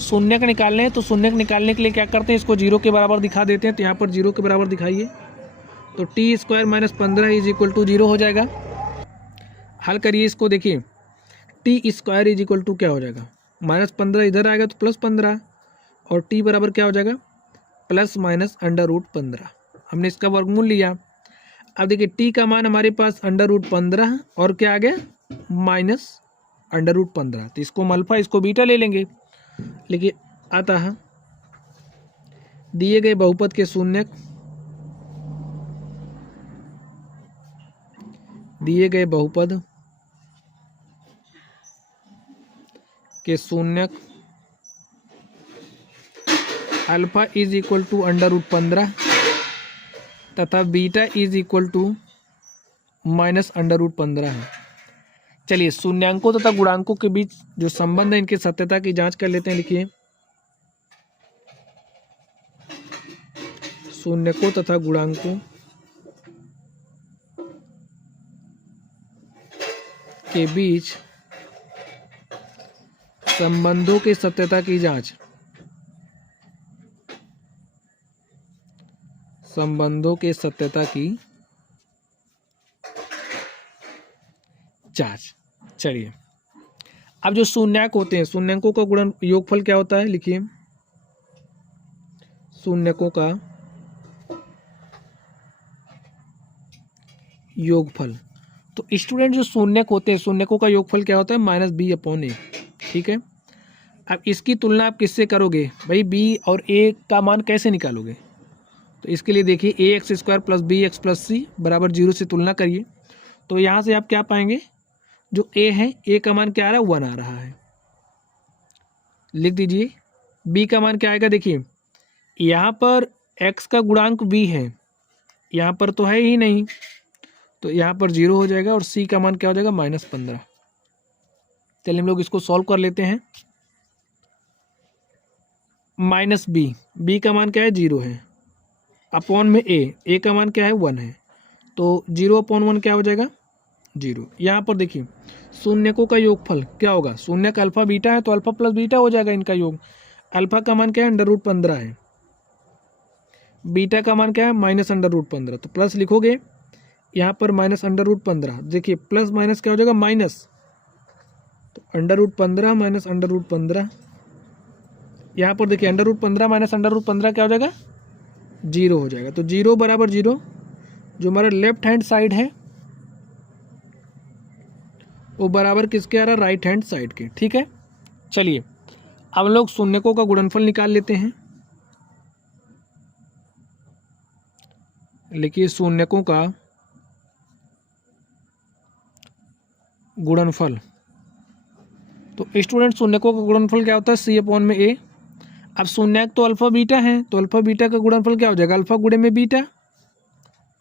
शून्यक निकालने हैं, तो शून्यक निकालने के लिए क्या करते हैं, इसको 0 के बराबर दिखा देते हैं। तो यहाँ पर 0 के बराबर दिखाइए, तो t² - 15 = 0 हो जाएगा। हल करिए इसको, देखिए t² क्या हो जाएगा, -15 इधर आएगा तो +15, और t बराबर क्या हो जाएगा, ±√15। हमने इसका वर्गमूल लिया। अब देखिए t का मान हमारे पास √15 और क्या आ गया, -√15। तो इसको हम अल्फा, इसको बीटा ले लेंगे। लेकिन अतः दिए गए बहुपद के शून्यक, दिए गए बहुपद के शून्यक अल्फा इज इक्वल टू √15 तथा बीटा इज इक्वल टू -√15 है। चलिए शून्यांकों तथा गुणांकों के बीच जो संबंध है इनकी सत्यता की जांच कर लेते हैं। लिखिए शून्यकों तथा गुणांकों के बीच संबंधों की सत्यता की जांच, संबंधों के सत्यता की जांच। चलिए अब जो शून्यक होते हैं, शून्यकों का गुणन योगफल क्या होता है, लिखिए शून्यकों का योगफल। तो स्टूडेंट जो शून्यक होते हैं, शून्यकों का योगफल क्या होता है, -b/a। ठीक है। अब इसकी तुलना आप किससे करोगे भाई, b और a का मान कैसे निकालोगे। तो इसके लिए देखिए ax² + bx + c = 0 से तुलना करिए। तो यहाँ से आप क्या पाएंगे, जो a है, a का मान क्या आ रहा है, 1 आ रहा है। लिख दीजिए। b का मान क्या आएगा, देखिए यहाँ पर x का गुणांक b है, यहाँ पर तो है ही नहीं, तो यहाँ पर 0 हो जाएगा। और c का मान क्या हो जाएगा, -15। चलिए हम लोग इसको सॉल्व कर लेते हैं। -b का मान क्या है, 0 है, अपॉन में a का मान क्या है, 1 है, तो 0/1 क्या हो जाएगा, 0। यहाँ पर देखिए शून्यकों का योगफल क्या होगा, शून्यक अल्फा बीटा है तो अल्फा प्लस बीटा हो जाएगा इनका योग। अल्फा का मान क्या है, √15 है, बीटा का मान क्या है, -√15। तो प्लस लिखोगे यहाँ पर -√15। देखिए प्लस माइनस क्या हो जाएगा, माइनस, तो √15 - √15। यहाँ पर देखिए √15 - √15 क्या हो जाएगा, 0 हो जाएगा। तो 0 = 0, जो हमारा लेफ्ट हैंड साइड है वो बराबर किसके आ रहा है, राइट हैंड साइड के। ठीक है। चलिए अब लोग शून्यकों का गुणनफल निकाल लेते हैं। लिखिए शून्यकों का गुणनफल। तो स्टूडेंट शून्यकों का गुणनफल क्या होता है, c/a। अब शून्यक तो अल्फा बीटा है, तो अल्फा बीटा का गुणनफल क्या हो जाएगा, अल्फा गुणे में बीटा।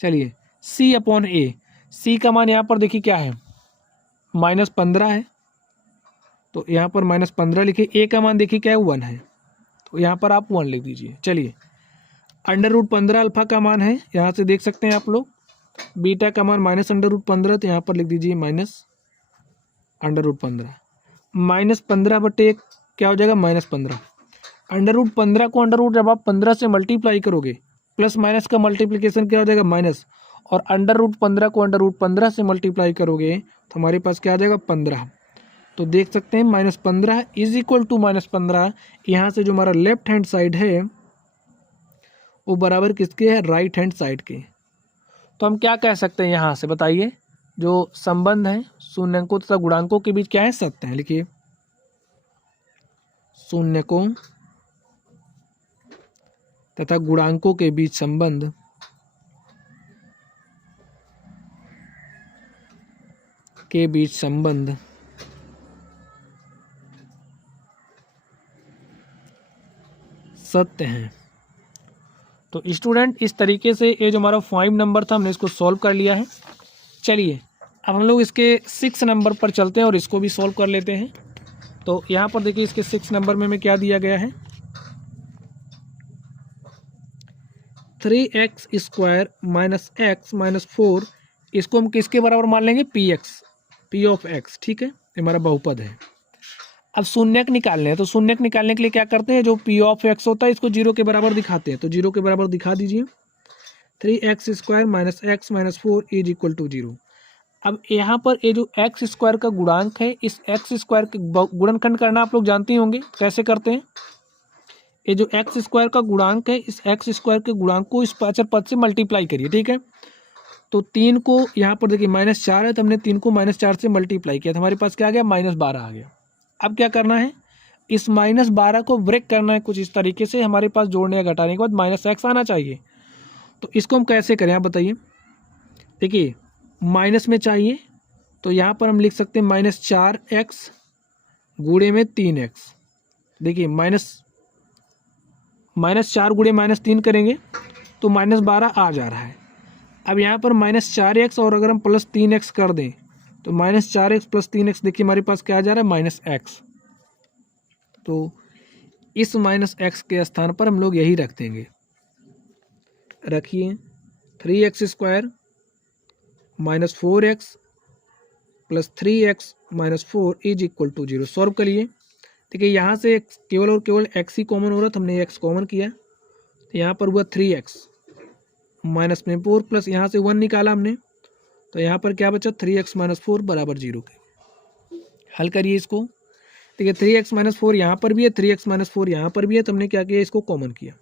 चलिए c/a, c का मान यहाँ पर देखिए क्या है, -15 है, तो यहाँ पर -15 लिखिए। a का मान देखिए क्या है, 1 है, तो यहाँ पर आप 1 लिख दीजिए। चलिए √15 अल्फा का मान है, यहाँ से देख सकते हैं आप लोग। बीटा का मान -√15, तो यहाँ पर लिख दीजिए -√15। -15/1 क्या हो जाएगा, -15। √15 को जब आप 15 से मल्टीप्लाई करोगे, प्लस माइनस का मल्टीप्लिकेशन क्या हो जाएगा, माइनस, और √15 को √15 से मल्टीप्लाई करोगे तो हमारे पास क्या आ जाएगा, 15। तो देख सकते हैं -15 = -15। यहाँ से जो हमारा लेफ्ट हैंड साइड है वो बराबर किसके है, राइट हैंड साइड के। तो हम क्या कह सकते हैं यहाँ से, बताइए। जो संबंध है शून्यकों तथा गुणांकों के बीच क्या है, सत्य है। लिखिए शून्यकों तथा गुणांकों के बीच संबंध सत्य हैं। तो स्टूडेंट इस तरीके से ये जो हमारा 5 नंबर था हमने इसको सॉल्व कर लिया है। चलिए अब हम लोग इसके 6 नंबर पर चलते हैं और इसको भी सॉल्व कर लेते हैं। तो यहाँ पर देखिए इसके 6 नंबर में हमें क्या दिया गया है, 3x² - x - 4, इसको हम किसके बराबर मान लेंगे, p(x). ठीक है, ये हमारा बहुपद है। अब शून्यक निकालने हैं, तो शून्यक निकालने के लिए क्या करते हैं, जो p(x) होता है इसको 0 के बराबर दिखाते हैं। तो 0 के बराबर दिखा दीजिए। 3x² - x - 4 = 0। अब यहाँ पर ये जो एक्स स्क्वायर का गुणांक है, इस एक्स स्क्वायर के गुणनखंड करना आप लोग जानते ही होंगे कैसे करते हैं। ये जो एक्स स्क्वायर का गुणांक है, इस एक्स स्क्वायर के गुणांक को इस अचर पद से मल्टीप्लाई करिए, ठीक है। तो 3 को यहाँ पर देखिए -4 है, तो हमने 3 को -4 से मल्टीप्लाई किया तो हमारे पास क्या आ गया, -12 आ गया। अब क्या करना है, इस -12 को ब्रेक करना है कुछ इस तरीके से, हमारे पास जोड़ने या घटाने के बाद -x आना चाहिए। तो इसको हम कैसे करें आप बताइए। देखिए माइनस में चाहिए तो यहाँ पर हम लिख सकते हैं -4x गुणे में 3x। देखिए -4 गुणे -3 करेंगे तो -12 आ जा रहा है। अब यहाँ पर -4x और अगर हम +3x कर दें तो -4x + 3x देखिए हमारे पास क्या आ जा रहा है, -x। तो इस -x के स्थान पर हम लोग यही रख देंगे। रखिए 3x² -4x + 3x - 4 = 0। सॉल्व करिए। देखिए यहाँ से केवल और केवल x ही कॉमन हो रहा था, हमने x कॉमन किया तो यहाँ पर हुआ 3x -4 प्लस यहाँ से 1 निकाला हमने तो यहाँ पर क्या बचा, 3x - 4 = 0 के। हल करिए इसको। देखिए 3x - 4 यहाँ पर भी है, 3x - 4 यहाँ पर भी है, तो हमने क्या किया, इसको कॉमन किया।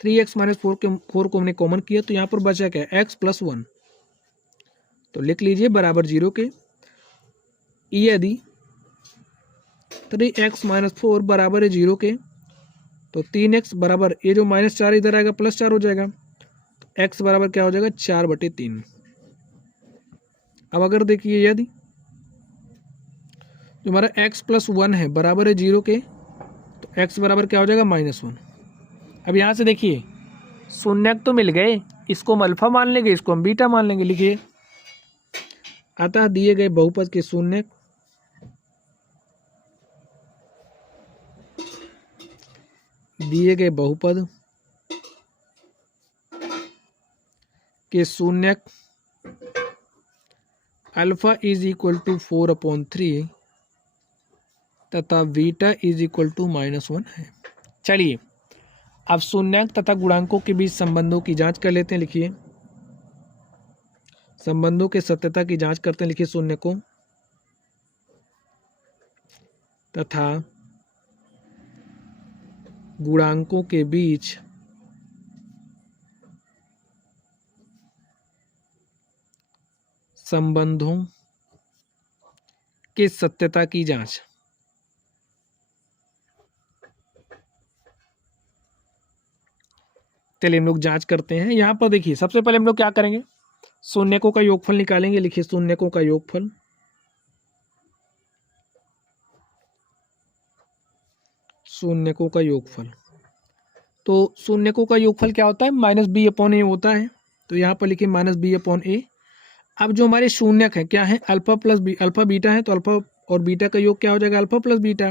3x - 4 को हमने कॉमन किया तो यहाँ पर बचा क्या, x + 1। तो लिख लीजिए बराबर 0 के। यदि 3x - 4 बराबर है 0 के तो 3x बराबर, ये जो -4 इधर आएगा +4 हो जाएगा, तो x बराबर क्या हो जाएगा, 4/3। अब अगर देखिए यदि जो हमारा x + 1 है बराबर है 0 के तो x बराबर क्या हो जाएगा, -1। अब यहाँ से देखिए शून्यक तो मिल गए, इसको हम अल्फा मान लेंगे, इसको हम बीटा मान लेंगे। लिखिए अतः दिए गए बहुपद के शून्यक अल्फा = 4/3 तथा बीटा = -1 है। चलिए अब शून्यक तथा गुणांकों के बीच संबंधों की जांच कर लेते हैं। लिखिए संबंधों के सत्यता की जांच करते हैं। लिखिए शून्यकों तथा गुणांकों के बीच संबंधों के सत्यता की जांच। चलिए हम लोग जांच करते हैं। यहाँ पर देखिए सबसे पहले हम लोग क्या करेंगे, शून्यकों का योगफल निकालेंगे। लिखिए शून्यकों का योगफल, शून्यकों का योगफल। तो शून्यकों का योगफल क्या होता है, -b/a होता है। तो यहाँ पर लिखिए -b/a। अब जो हमारे शून्यक है क्या है, alpha plus b, alpha beta है, तो अल्फा और बीटा का योग क्या हो जाएगा, अल्फा प्लस बीटा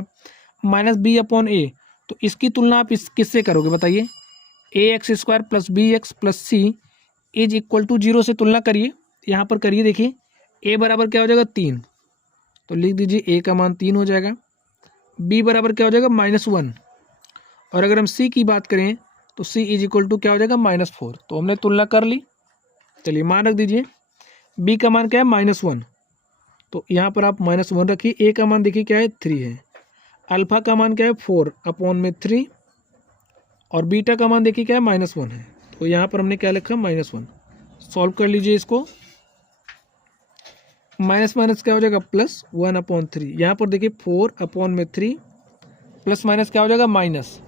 -b/a। तो इसकी तुलना आप किससे करोगे बताइए, ax² + bx + c = 0 से तुलना करिए। यहाँ पर करिए, देखिए a बराबर क्या हो जाएगा, 3, तो लिख दीजिए a का मान 3 हो जाएगा। b बराबर क्या हो जाएगा, -1। और अगर हम c की बात करें तो c = क्या हो जाएगा, -4। तो हमने तुलना कर ली। चलिए मान रख दीजिए, b का मान क्या है, -1, तो यहाँ पर आप -1 रखिए। a का मान देखिए क्या है, 3 है। अल्फा का मान क्या है, 4/3 और बीटा का मान देखिए क्या है, -1 है। तो यहाँ पर हमने क्या लिखा, -1। सॉल्व कर लीजिए इसको। माइनस क्या हो जाएगा, +1/3। यहाँ पर देखिए 4/3 प्लस माइनस क्या हो जाएगा, माइनस।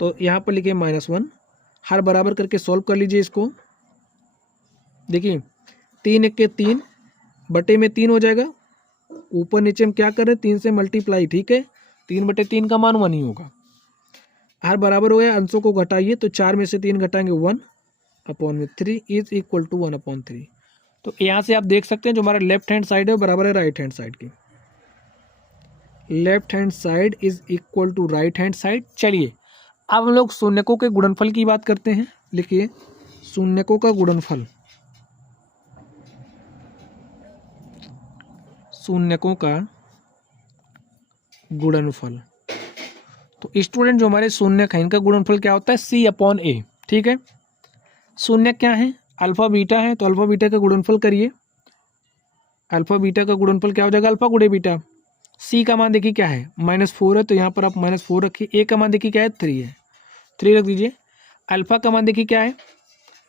तो यहाँ पर लिखिए -1। हर बराबर करके सॉल्व कर लीजिए इसको। देखिए 3 × 3 बटे में 3 हो जाएगा। ऊपर नीचे हम क्या कर रहे हैं, 3 से मल्टीप्लाई, ठीक है। 3/3 का मान 1 ही होगा। हर बराबर हो गया, अंशों को घटाइए तो 4 में से 3 घटाएंगे 1/3 = 1/3। तो यहाँ से आप देख सकते हैं जो हमारा लेफ्ट हैंड साइड है बराबर है राइट हैंड साइड की। Left hand side = right hand side. चलिए अब हम लोग शून्यकों के गुणनफल की बात करते हैं। लिखिए शून्यकों का गुणनफल, शून्यकों का गुणनफल। तो स्टूडेंट जो हमारे शून्यक हैं इनका गुणनफल क्या होता है, c/a, ठीक है। शून्यक क्या है, अल्फा बीटा है, तो अल्फा बीटा का गुणनफल करिए अल्फा बीटा का गुणनफल क्या हो जाएगा, अल्फा गुणे बीटा। सी का मान देखिए क्या है, -4 है, तो यहाँ पर आप -4 रखिए। ए का मान देखिए क्या है, 3 है, 3 रख दीजिए। अल्फा का मान देखिए क्या है,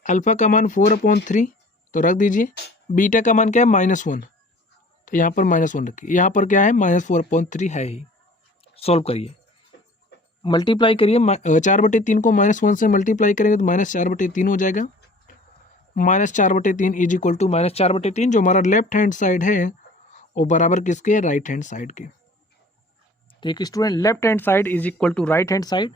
अल्फा का मान 4/3, तो रख दीजिए। बीटा का मान क्या है, -1, तो यहाँ पर -1 रखिए। यहाँ पर क्या है, -4/3 है ही। सॉल्व करिए, मल्टीप्लाई करिए। 4/3 को -1 से मल्टीप्लाई करेंगे तो -4/3 हो जाएगा। -4/3 इज इक्वल टू -4/3, जो हमारा लेफ्ट हैंड साइड है वो बराबर किसके, राइट हैंड साइड के। तो एक student, left hand side is equal to right hand side.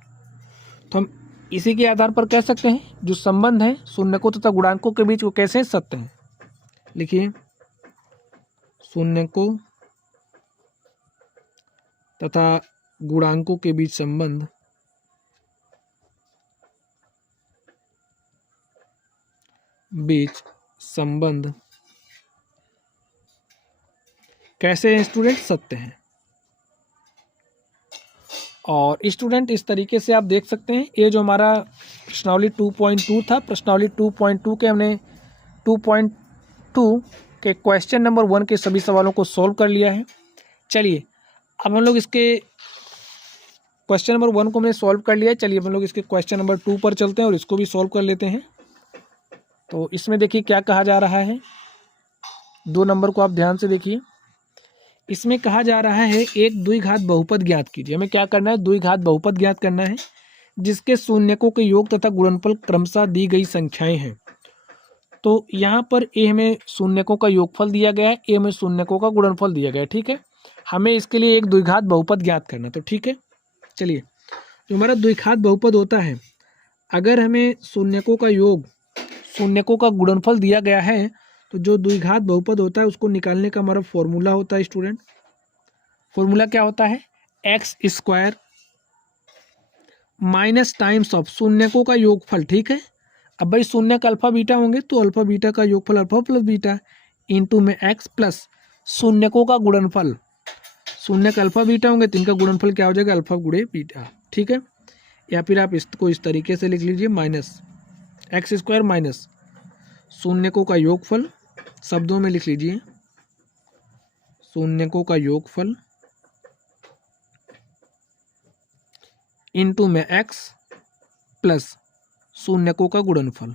तो हम इसी के आधार पर कह सकते हैं जो संबंध है शून्यकों तथा गुणांकों के बीच वो कैसे सत्य है। लिखिए, शून्यकों तथा गुणांकों के बीच संबंध कैसे हैं स्टूडेंट, सत्य हैं। और स्टूडेंट इस तरीके से आप देख सकते हैं, ये जो हमारा प्रश्नावली 2.2 था, प्रश्नावली 2.2 के हमने 2.2 के क्वेश्चन नंबर 1 के सभी सवालों को सॉल्व कर लिया है। चलिए अब हम लोग इसके क्वेश्चन नंबर 1 को हमने सॉल्व कर लिया है। चलिए हम लोग इसके क्वेश्चन नंबर 2 पर चलते हैं और इसको भी सॉल्व कर लेते हैं। तो इसमें देखिए क्या कहा जा रहा है, 2 नंबर को आप ध्यान से देखिए। इसमें कहा जा रहा है एक द्विघात बहुपद ज्ञात कीजिए। हमें क्या करना है, द्विघात बहुपद ज्ञात करना है जिसके शून्यकों के योग तथा गुणनफल क्रमशः दी गई संख्याएं हैं। तो यहाँ पर ए हमें शून्यकों का योगफल दिया गया है, ए हमें शून्यकों का गुणनफल दिया गया है। ठीक है, हमें इसके लिए एक द्विघात बहुपद ज्ञात करना, तो ठीक है। चलिए, जो हमारा द्विघात बहुपद होता है, अगर हमें शून्यकों का योग, शून्यकों का गुणनफल दिया गया है, तो जो द्विघात बहुपद होता है उसको निकालने का हमारा फॉर्मूला होता है स्टूडेंट। फॉर्मूला क्या होता है, x² माइनस टाइम्स ऑफ शून्यकों का योगफल। ठीक है, अब भाई शून्यक अल्फा बीटा होंगे तो अल्फा बीटा का योगफल अल्फा प्लस बीटा इंटू में x प्लस शून्यकों का गुणनफल। शून्यक अल्फा बीटा होंगे तो इनका गुणनफल क्या हो जाएगा, अल्फा गुणे बीटा। ठीक है, या फिर आप इसको इस तरीके से लिख लीजिए, -x² माइनस शून्यकों का योगफल, शब्दों में लिख लीजिए शून्यकों का योगफल इंटू में x प्लस शून्यकों का गुणनफल।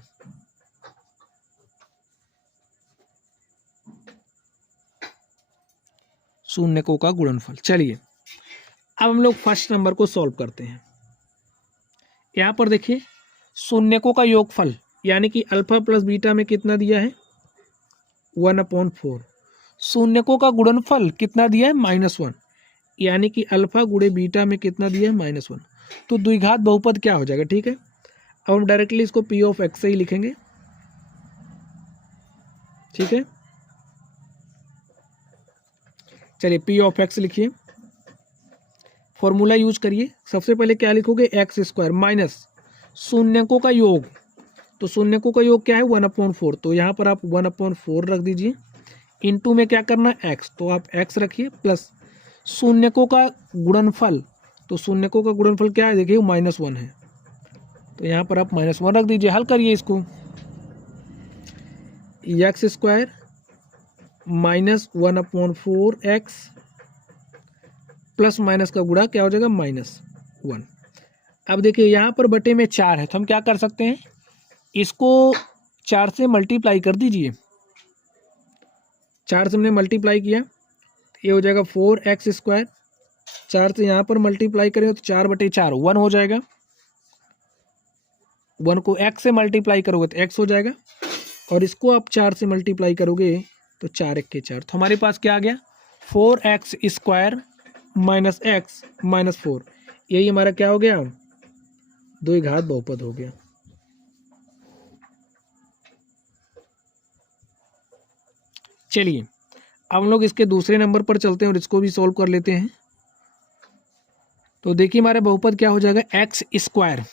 शून्यकों का गुणनफल। चलिए अब हम लोग फर्स्ट नंबर को सॉल्व करते हैं। यहाँ पर देखिए शून्यकों का योगफल यानी कि अल्फा प्लस बीटा में कितना दिया है, 1/4। शून्यकों का गुणनफल कितना दिया है, -1, यानी कि अल्फा गुणे बीटा में कितना दिया है, -1। तो द्विघात बहुपद क्या हो जाएगा। ठीक है, अब हम डायरेक्टली इसको P ऑफ x से ही लिखेंगे। ठीक है, चलिए P ऑफ x लिखिए, फॉर्मूला यूज करिए। सबसे पहले क्या लिखोगे, x² माइनस शून्यकों का योग, तो शून्यकों का योग क्या है, 1/4, तो यहाँ पर आप 1/4 रख दीजिए। इंटू में क्या करना है, x, तो आप x रखिए प्लस शून्यकों का गुणनफल, तो शून्यकों का गुणनफल क्या है, देखिए -1 है, तो यहाँ पर आप -1 रख दीजिए। हल करिए इसको, x² minus 1/4x plus minus का गुणा क्या हो जाएगा, -1। अब देखिए यहाँ पर बटे में 4 है, तो हम क्या कर सकते हैं, इसको 4 से मल्टीप्लाई कर दीजिए। 4 से हमने मल्टीप्लाई किया, ये हो जाएगा 4x²। 4 से यहाँ पर मल्टीप्लाई करेंगे तो 4/4 1 हो जाएगा। 1 को x से मल्टीप्लाई करोगे तो x हो जाएगा, और इसको आप 4 से मल्टीप्लाई करोगे तो 4×1 = 4। तो हमारे पास क्या आ गया, 4x² माइनस x माइनस 4, यही हमारा क्या हो गया, द्विघात बहुपद हो गया। चलिए अब हम लोग इसके दूसरे नंबर पर चलते हैं और इसको भी सॉल्व कर लेते हैं। तो देखिए हमारा बहुपद क्या हो जाएगा, x²,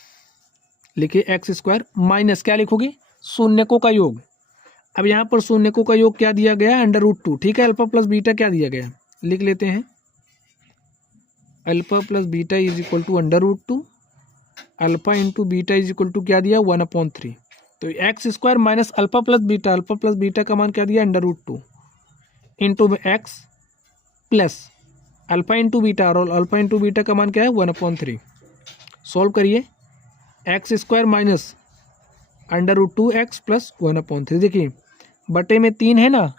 लिखिए x² माइनस क्या लिखोगे, शून्यकों का योग। अब यहाँ पर शून्यकों का योग क्या दिया गया है, √2। ठीक है, अल्फा प्लस बीटा क्या दिया गया है, लिख लेते हैं, alpha plus beta is equal to √2, alpha into beta is equal to क्या दिया, 1/3। तो x² minus alpha plus beta का मान क्या दिया, √2 इंटू में x plus alpha into beta, और अल्फ़ा इंटू बीटा का मान क्या है 1/3। सॉल्व करिए, x square minus √2x plus 1/3। देखिए बटे में 3 है ना,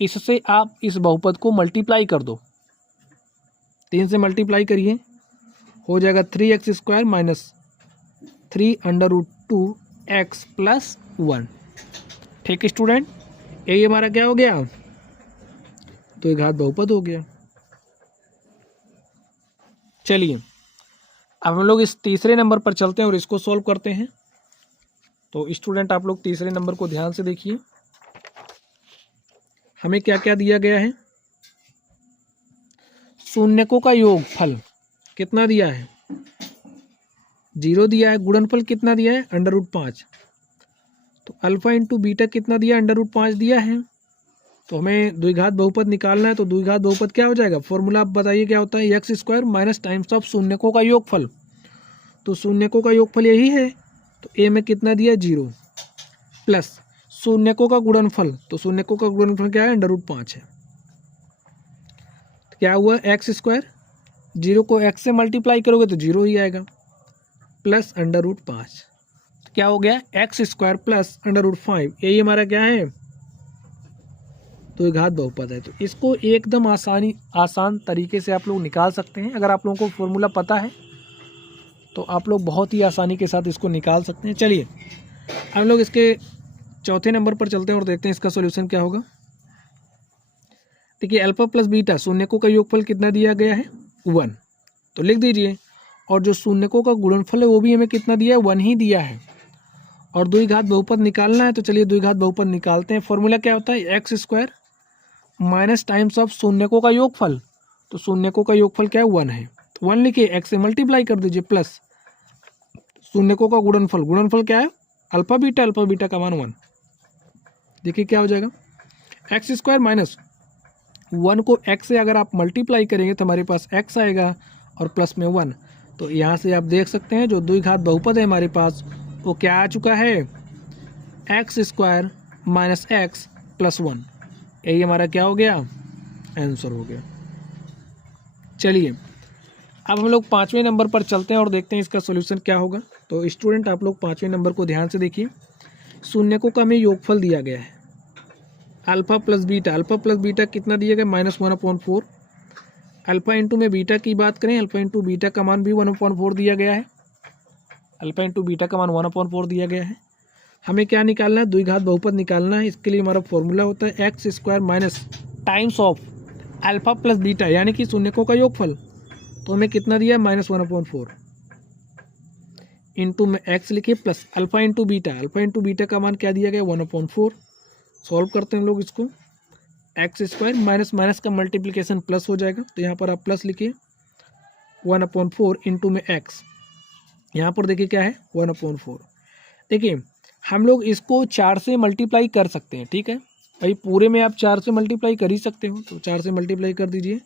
इससे आप इस बहुपद को मल्टीप्लाई कर दो, 3 से मल्टीप्लाई करिए, हो जाएगा 3x square minus 3√2x plus 1। ठीक है स्टूडेंट, यही हमारा क्या हो गया, तो एक घात बहुपद हो गया। चलिए अब हम लोग इस तीसरे नंबर पर चलते हैं और इसको सॉल्व करते हैं। तो स्टूडेंट आप लोग तीसरे नंबर को ध्यान से देखिए, हमें क्या क्या दिया गया है। शून्यकों का योगफल कितना दिया है, 0 दिया है। गुणनफल कितना दिया है, √5। तो अल्फा इंटू बीटा कितना दिया, √5 दिया है। तो हमें द्विघात बहुपद निकालना है, तो द्विघात बहुपद क्या हो जाएगा, फॉर्मूला आप बताइए क्या होता है, x square minus times of शून्यकों का योगफल। तो शून्यकों का योगफल यही है, तो ए में कितना दिया 0 प्लस शून्यकों का गुणनफल, तो शून्यकों का गुणनफल क्या है, √5 है। क्या हुआ, एक्स स्क्वायर, 0 को x से मल्टीप्लाई करोगे तो 0 ही आएगा, प्लस √5। तो क्या हो गया, एक्स स्क्वायर प्लस √5, यही हमारा क्या है, तो घात बहुपद है। तो इसको एकदम आसान तरीके से आप लोग निकाल सकते हैं। अगर आप लोगों को फॉर्मूला पता है तो आप लोग बहुत ही आसानी के साथ इसको निकाल सकते हैं। चलिए हम लोग इसके चौथे नंबर पर चलते हैं और देखते हैं इसका सॉल्यूशन क्या होगा। देखिए अल्फा प्लस बीटा शून्यकों का योगफल कितना दिया गया है, 1, तो लिख दीजिए। और जो शून्यकों का गुणनफल है वो भी हमें कितना दिया है, 1 ही दिया है। और द्विघात बहुपद निकालना है, तो चलिए द्विघात बहुपद निकालते हैं। फॉर्मूला क्या होता है, x square minus times of शून्यकों का योगफल। तो शून्यकों का योगफल क्या है, 1 है। तो 1 लिखिए, एक्स से मल्टीप्लाई कर दीजिए, प्लस शून्यकों का गुणनफल, गुणनफल क्या है, अल्फा बीटा का मान 1। देखिए क्या हो जाएगा, एक्स स्क्वायर माइनस 1 को x से अगर आप मल्टीप्लाई करेंगे तो हमारे पास x आएगा और प्लस में 1। तो यहाँ से आप देख सकते हैं जो द्विघात बहुपद है हमारे पास वो क्या आ चुका है, x square minus x plus 1। यही हमारा क्या हो गया, आंसर हो गया। चलिए अब हम लोग 5वें नंबर पर चलते हैं और देखते हैं इसका सॉल्यूशन क्या होगा। तो स्टूडेंट आप लोग 5वें नंबर को ध्यान से देखिए। शून्यकों का हमें योगफल दिया गया है, अल्फा प्लस बीटा कितना दिया गया, -1/4। अल्फा इंटू में बीटा की बात करें, अल्फा इंटू बीटा का मान भी 1/4 दिया गया है। अल्फा इंटू बीटा का मान 1/4 दिया गया है। हमें क्या निकालना है, द्विघात बहुपद निकालना है। इसके लिए हमारा फॉर्मूला होता है x square minus times of alpha plus beta, यानी कि शून्यकों का योगफल। तो हमें कितना दिया, -1/4 इंटू में एक्स लिखिए प्लस अल्फा इंटू बीटा का मान क्या दिया गया, 1/4। सॉल्व करते हैं हम लोग इसको, एक्स स्क्वायर माइनस माइनस का मल्टीप्लिकेशन प्लस हो जाएगा, तो यहाँ पर आप प्लस लिखिए 1/4 इंटू में एक्स, यहाँ पर देखिए क्या है 1/4। देखिए हम लोग इसको 4 से मल्टीप्लाई कर सकते हैं, ठीक है भाई, पूरे में आप 4 से मल्टीप्लाई कर ही सकते हो। तो 4 से मल्टीप्लाई कर दीजिए,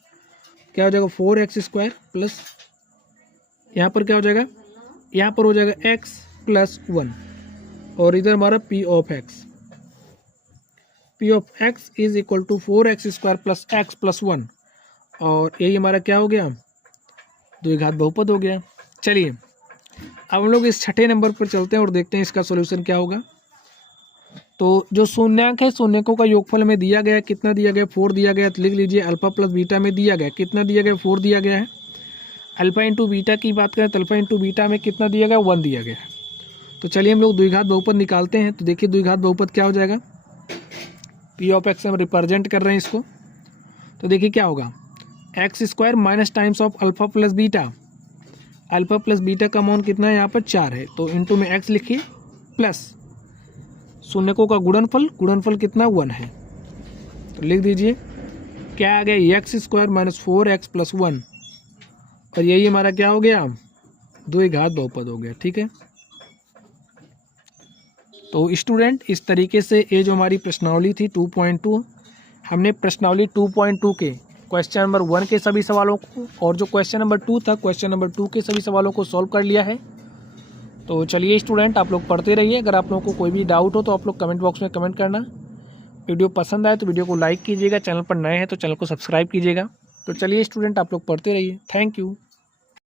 क्या हो जाएगा 4x स्क्वायर प्लस यहाँ पर क्या हो जाएगा, यहाँ पर हो जाएगा x प्लस 1 और इधर हमारा p of x is equal to 4x square plus x plus 1, और यही हमारा क्या हो गया, द्विघात बहुपद हो गया। चलिए अब हम लोग इस छठे नंबर पर चलते हैं और देखते हैं इसका सॉल्यूशन क्या होगा। तो जो शून्यक है, शून्यकों का योगफल हमें दिया गया, कितना दिया गया, 4 दिया गया। तो लिख लीजिए अल्फा प्लस बीटा में दिया गया, कितना दिया गया, 4 दिया गया है। अल्फा इंटू बीटा की बात करें तो अल्फा इंटू बीटा में कितना दिया गया, 1 दिया गया है। तो चलिए हम लोग द्विघात बहुपद निकालते हैं। तो देखिए द्विघात बहुपद क्या हो जाएगा, p ऑफ x हम रिप्रेजेंट कर रहे हैं इसको। तो देखिए क्या होगा, x square minus times of alpha plus beta का मान कितना है, यहाँ पर 4 है। तो इंटू में x लिखिए प्लस शून्यकों का गुणनफल कितना, 1 है। तो लिख दीजिए क्या आ गया, x square minus 4x plus 1, और यही हमारा क्या हो गया, द्विघात बहुपद हो गया। ठीक है, तो स्टूडेंट इस तरीके से ये जो हमारी प्रश्नावली थी 2.2, हमने प्रश्नावली 2.2 के क्वेश्चन नंबर 1 के सभी सवालों को और जो क्वेश्चन नंबर 2 था, क्वेश्चन नंबर 2 के सभी सवालों को सॉल्व कर लिया है। तो चलिए स्टूडेंट आप लोग पढ़ते रहिए। अगर आप लोगों को कोई भी डाउट हो तो आप लोग कमेंट बॉक्स में कमेंट करना। वीडियो पसंद आए तो वीडियो को लाइक कीजिएगा, चैनल पर नए हैं तो चैनल को सब्सक्राइब कीजिएगा। तो चलिए स्टूडेंट, आप लोग पढ़ते रहिए। Thank you.